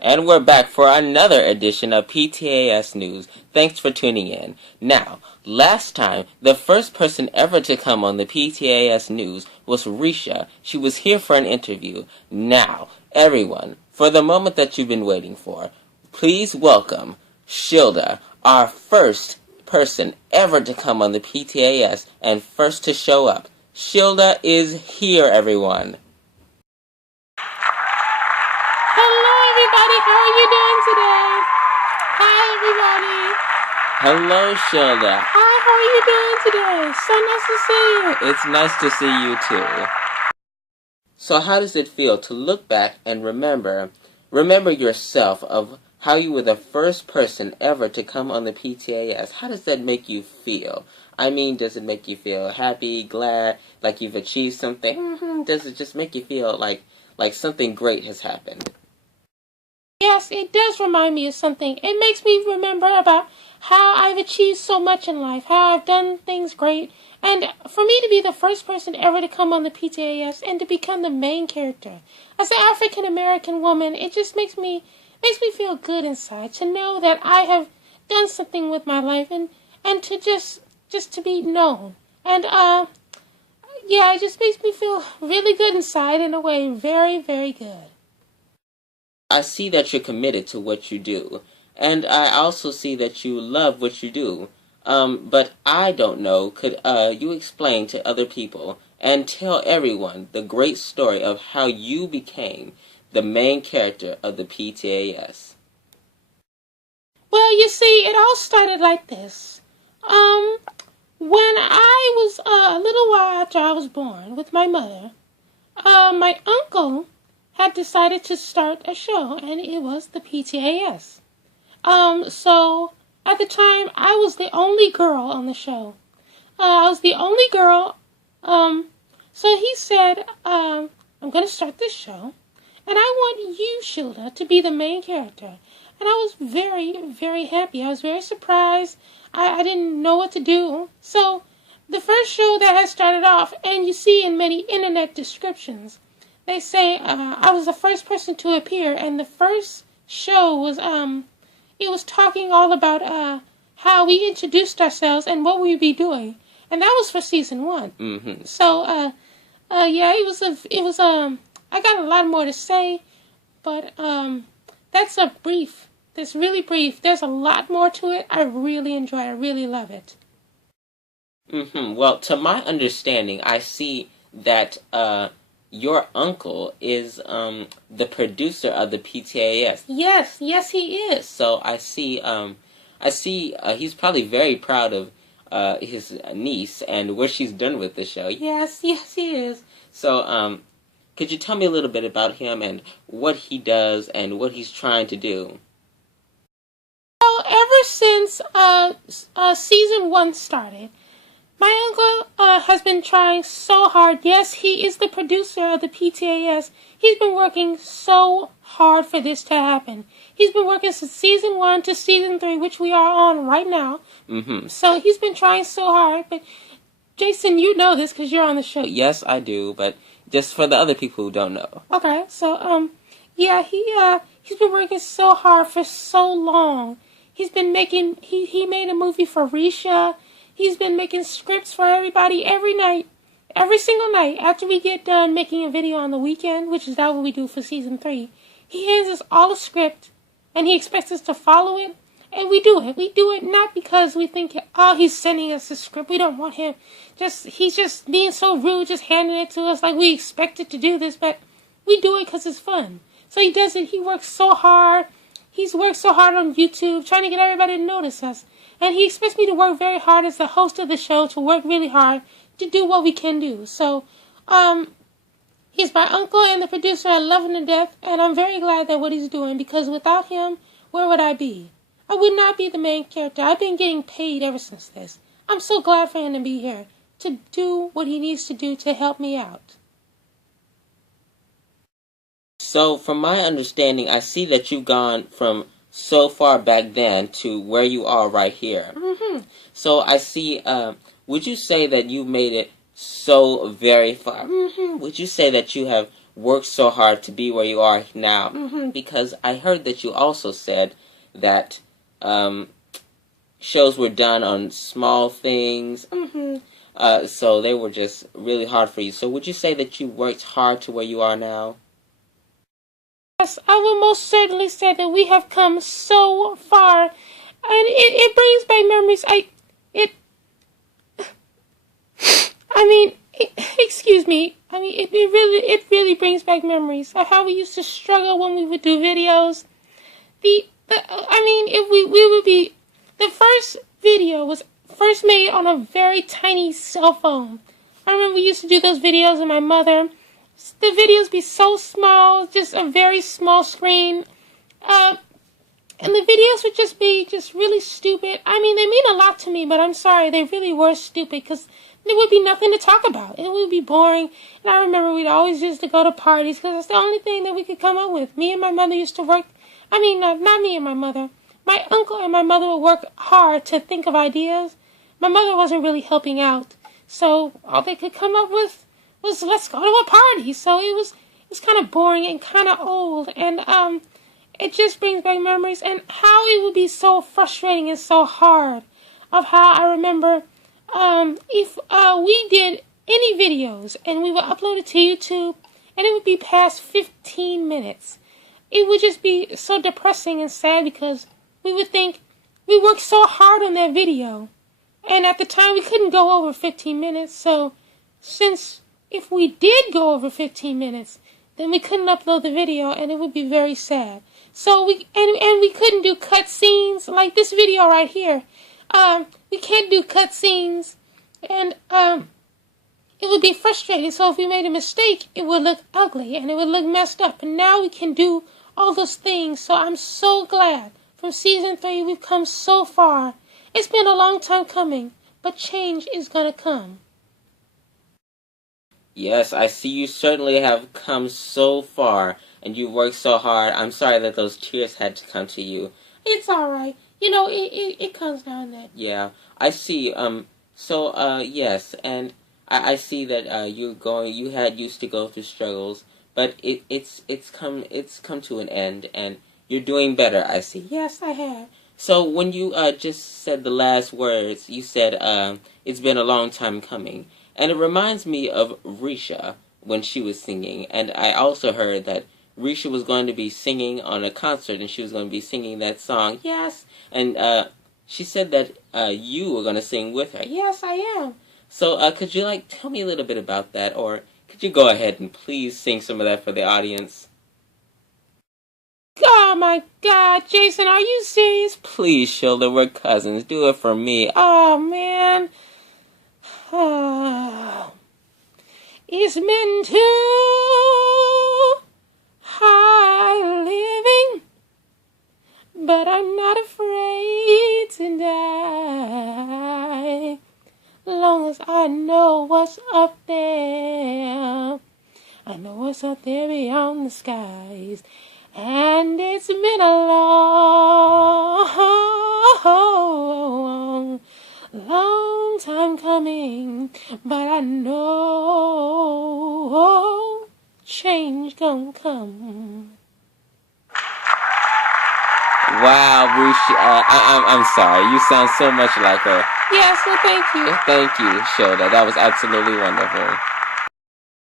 And we're back for another edition of PTAS News. Thanks for tuning in. Now, last time, the first person ever to come on the PTAS News was Risha. She was here for an interview. Now, everyone, for the moment that you've been waiting for, please welcome Shelda, our first person ever to come on the PTAS and first to show up. Shelda is here, everyone. How are you doing today? Hi, everybody. Hello, Shelda. Hi, how are you doing today? So nice to see you. It's nice to see you, too. So how does it feel to look back and remember yourself of how you were the first person ever to come on the PTAS? How does that make you feel? I mean, does it make you feel happy, glad, like you've achieved something? Does it just make you feel like something great has happened? Yes, it does remind me of something. It makes me remember about how I've achieved so much in life, how I've done things great. And for me to be the first person ever to come on the PTAS and to become the main character, as an African American woman, it just makes me feel good inside to know that I have done something with my life and to just to be known. And yeah, it just makes me feel really good inside in a way, very, very good. I see that you're committed to what you do, and I also see that you love what you do. But I don't know, could you explain to other people and tell everyone the great story of how you became the main character of the PTAS? Well, you see, it all started like this. When I was a little while after I was born with my mother, my uncle had decided to start a show, and it was the PTAS. So at the time, I was the only girl on the show. I was the only girl. So he said, I'm going to start this show, and I want you, Shelda, to be the main character. And I was very, very happy. I was very surprised. I didn't know what to do. So the first show that had started off, and you see in many internet descriptions, they say I was the first person to appear, and the first show was it was talking all about how we introduced ourselves and what we would be doing, and that was for season 1. Mm-hmm. So yeah, it was I got a lot more to say, but that's a brief. That's really brief. There's a lot more to it. I really enjoy it. I really love it. Mm-hmm. Well, to my understanding, I see that your uncle is the producer of the PTAS. Yes, he is. So I see he's probably very proud of his niece and what she's done with the show. Yes, he is. So could you tell me a little bit about him and what he does and what he's trying to do? Well, ever since season 1 started, my uncle has been trying so hard. Yes, he is the producer of the PTAS. He's been working so hard for this to happen. He's been working since season 1 to season 3, which we are on right now. Mm-hmm. So he's been trying so hard. But Jason, you know this because you're on the show. Yes, I do, but just for the other people who don't know. Okay, so yeah, he's been working so hard for so long. He's been making he made a movie for Risha. He's been making scripts for everybody every night, every single night. After we get done making a video on the weekend, which is that what we do for season 3, he hands us all a script, and he expects us to follow it, and we do it. We do it not because we think, oh, he's sending us a script. We don't want him. He's just being so rude, just handing it to us like we expected to do this, but we do it because it's fun. So he does it. He works so hard. He's worked so hard on YouTube, trying to get everybody to notice us. And he expects me to work very hard as the host of the show, to work really hard to do what we can do. So, he's my uncle and the producer. I love him to death, and I'm very glad that what he's doing, because without him, where would I be? I would not be the main character. I've been getting paid ever since this. I'm so glad for him to be here, to do what he needs to do to help me out. So, from my understanding, I see that you've gone from so far back then to where you are right here. Mm-hmm. So I see, would you say that you made it so very far? Mm-hmm. Would you say that you have worked so hard to be where you are now. Mm-hmm. Because I heard that you also said that shows were done on small things. Mm-hmm. So they were just really hard for you. So would you say that you worked hard to where you are now? Yes, I will most certainly say that we have come so far, and it brings back memories. Excuse me. It really brings back memories of how we used to struggle when we would do videos. If we would be, the first video was first made on a very tiny cell phone. I remember we used to do those videos, and my mother, the videos be so small, just a very small screen, and the videos would just be really stupid. They mean a lot to me, but I'm sorry, they really were stupid, because there would be nothing to talk about. It would be boring, and I remember we'd always used to go to parties, because that's the only thing that we could come up with. Me and my mother used to work, not me and my mother. My uncle and my mother would work hard to think of ideas. My mother wasn't really helping out, so all they could come up with was, let's go to a party. So it was kind of boring and kind of old, and it just brings back memories, and how it would be so frustrating and so hard. Of how I remember, if we did any videos and we would upload it to YouTube, and it would be past 15 minutes, it would just be so depressing and sad, because we would think we worked so hard on that video, and at the time we couldn't go over 15 minutes. So since if we did go over 15 minutes, then we couldn't upload the video, and it would be very sad. So we couldn't do cut scenes like this video right here. We can't do cut scenes, and it would be frustrating. So if we made a mistake, it would look ugly and it would look messed up. And now we can do all those things. So I'm so glad. From season 3, we've come so far. It's been a long time coming, but change is gonna come. Yes, I see you certainly have come so far, and you worked so hard. I'm sorry that those tears had to come to you. It's alright. It comes now and then. Yeah, I see. Yes, and I see that you had used to go through struggles, but it's come to an end, and you're doing better, I see. Yes, I have. So when you just said the last words, you said it's been a long time coming. And it reminds me of Risha when she was singing. And I also heard that Risha was going to be singing on a concert, and she was going to be singing that song. Yes. And she said that you were going to sing with her. Yes, I am. So could you tell me a little bit about that? Or could you go ahead and please sing some of that for the audience? Oh my God, Jason, are you serious? Please, Shelda, we're cousins. Do it for me. Oh, man. Oh. It's been too high living, but I'm not afraid to die. Long as I know what's up there, I know what's up there beyond the skies. And it's been a long time coming, but I know change gonna come. Wow, Bruce, I'm sorry. You sound so much like her. Yes, well, thank you. Thank you, Shelda. That was absolutely wonderful.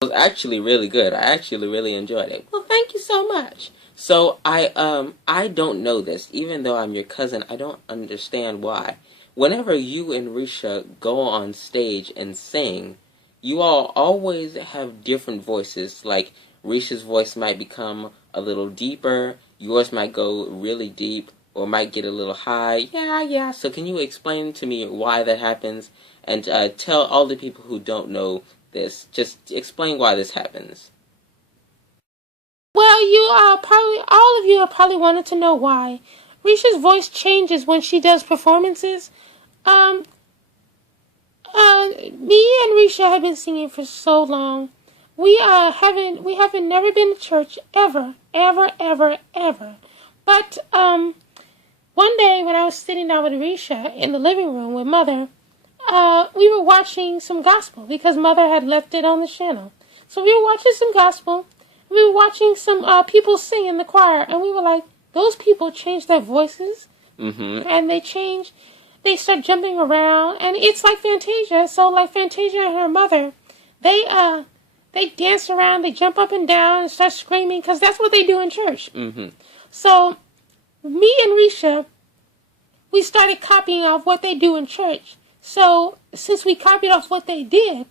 It was actually really good. I actually really enjoyed it. Well, thank you so much. So I don't know this. Even though I'm your cousin, I don't understand why. Whenever you and Risha go on stage and sing, you all always have different voices. Like Risha's voice might become a little deeper, yours might go really deep, or might get a little high. Yeah. So can you explain to me why that happens? And tell all the people who don't know this, just explain why this happens. Well, all of you are probably wanted to know why. Risha's voice changes when she does performances. Me and Risha have been singing for so long. We haven't never been to church ever. But one day when I was sitting down with Risha in the living room with Mother, we were watching some gospel because Mother had left it on the channel. So we were watching some gospel, we were watching some people sing in the choir, and we were like, those people changed their voices, and they start jumping around, and it's like Fantasia. So like Fantasia and her mother, they dance around, they jump up and down and start screaming, because that's what they do in church. So me and Risha, we started copying off what they do in church. So since we copied off what they did,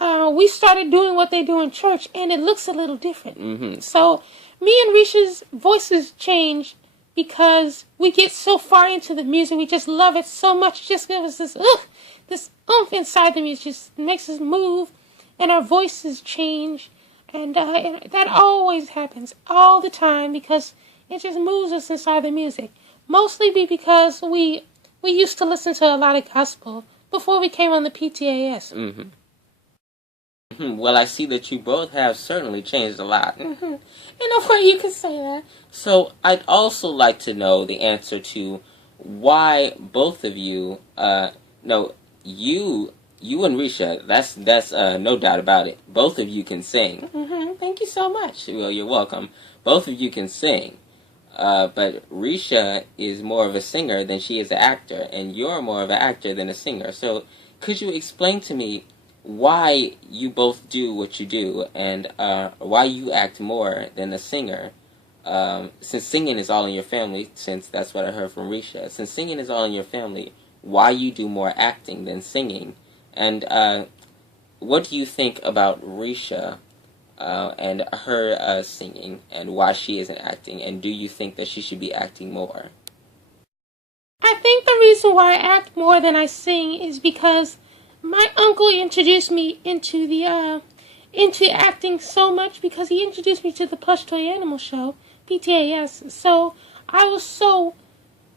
we started doing what they do in church, and it looks a little different. So me and Risha's voices change because we get so far into the music. We just love it so much. It just gives us this oomph inside the music. Just makes us move, and our voices change. And that always happens all the time because it just moves us inside the music. Mostly because we used to listen to a lot of gospel before we came on the PTAS. Well, I see that you both have certainly changed a lot. In a way, you could say that. So I'd also like to know the answer to why both of you, you and Risha, that's no doubt about it. Both of you can sing. Thank you so much. Well, you're welcome. Both of you can sing. But Risha is more of a singer than she is an actor, and you're more of an actor than a singer. So could you explain to me why you both do what you do, and why you act more than a singer? Since singing is all in your family, since that's what I heard from Risha, since singing is all in your family, why you do more acting than singing? And what do you think about Risha and her singing, and why she isn't acting? And do you think that she should be acting more? I think the reason why I act more than I sing is because my uncle introduced me into acting so much, because he introduced me to the Plush Toy Animal Show, PTAS. So I was so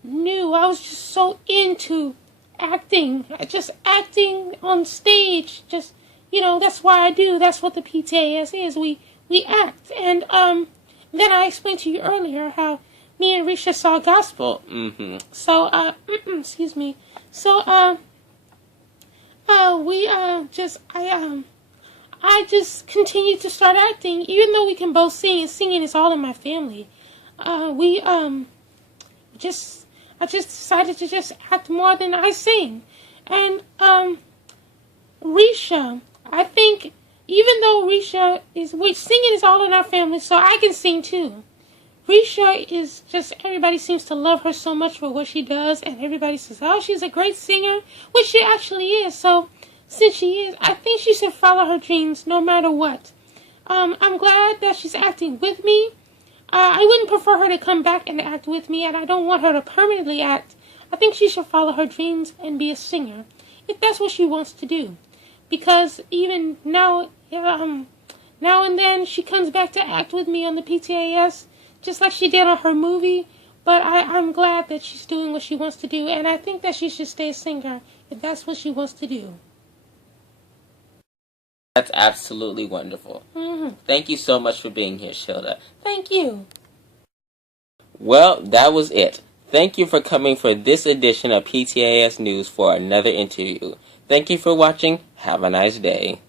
new. I was just so into acting. Just acting on stage. Just, that's why I do. That's what the PTAS is. We act. And then I explained to you earlier how me and Risha saw gospel. So, excuse me. So, I just continued to start acting, even though we can both sing, and singing is all in my family. I just decided to just act more than I sing. And, Risha, I think, even though singing is all in our family, so I can sing too. Risha is just, everybody seems to love her so much for what she does, and everybody says, oh, she's a great singer, which she actually is. So, since she is, I think she should follow her dreams no matter what. I'm glad that she's acting with me. I wouldn't prefer her to come back and act with me, and I don't want her to permanently act. I think she should follow her dreams and be a singer, if that's what she wants to do. Because even now, now and then, she comes back to act with me on the PTAS, just like she did on her movie. But I'm glad that she's doing what she wants to do, and I think that she should stay a singer, if that's what she wants to do. That's absolutely wonderful. Thank you so much for being here, Shelda. Thank you. Well, that was it. Thank you for coming for this edition of PTAS News for another interview. Thank you for watching. Have a nice day.